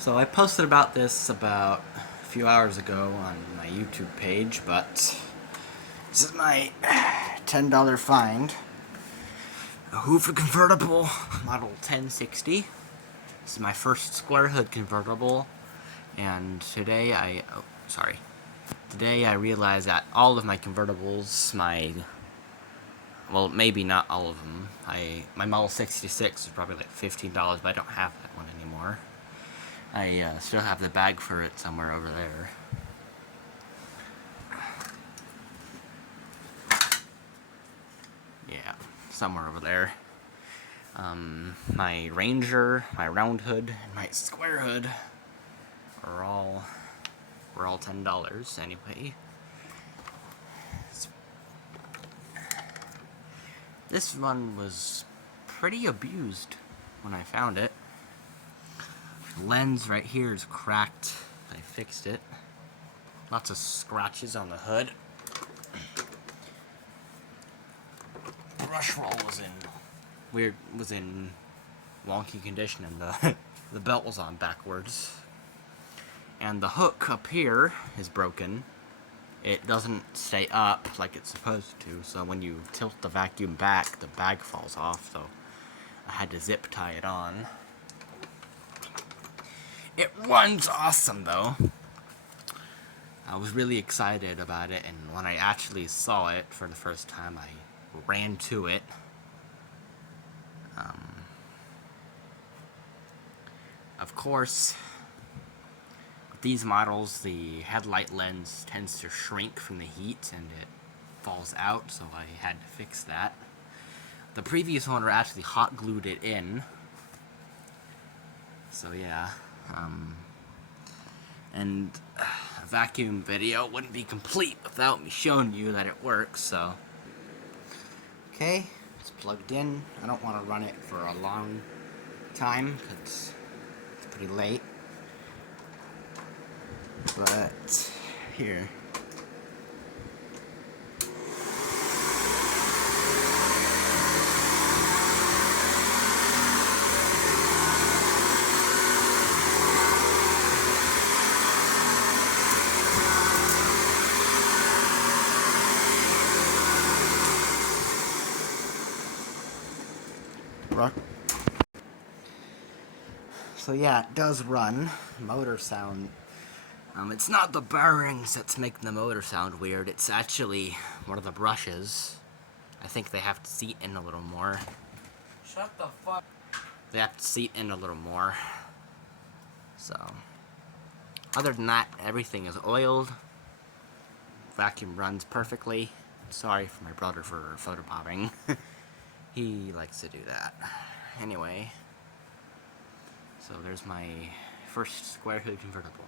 So I posted about this about a few hours ago on my YouTube page, but this is my $10 find. A Hoover Convertible model 1060. This is my first square hood convertible, and today I realized that all of my convertibles, well, maybe not all of them. My Model 66 is probably like $15, but I don't have that one anymore. I still have the bag for it somewhere over there. Yeah, somewhere over there. My Ranger, my round hood, and my square hood were all $10 anyway. This one was pretty abused when I found it. The lens right here is cracked. I fixed it. Lots of scratches on the hood. Brush roll was in wonky condition, and the belt was on backwards. And the hook up here is broken. It doesn't stay up like it's supposed to, so when you tilt the vacuum back, the bag falls off, so I had to zip tie it on. It runs awesome, though. I was really excited about it, and when I actually saw it for the first time, I ran to it. Of course, with these models, the headlight lens tends to shrink from the heat, and it falls out, so I had to fix that. The previous owner actually hot glued it in, so yeah. And a vacuum video wouldn't be complete without me showing you that it works, so. Okay, it's plugged in. I don't want to run it for a long time, because it's pretty late. But, here. So yeah, it does run. Motor sound. It's not the bearings that's making the motor sound weird. It's actually one of the brushes. I think they have to seat in a little more. Shut the fuck. They have to seat in a little more. So, other than that, everything is oiled. Vacuum runs perfectly. Sorry for my brother for photobombing. He likes to do that. Anyway, so there's my first square hood convertible.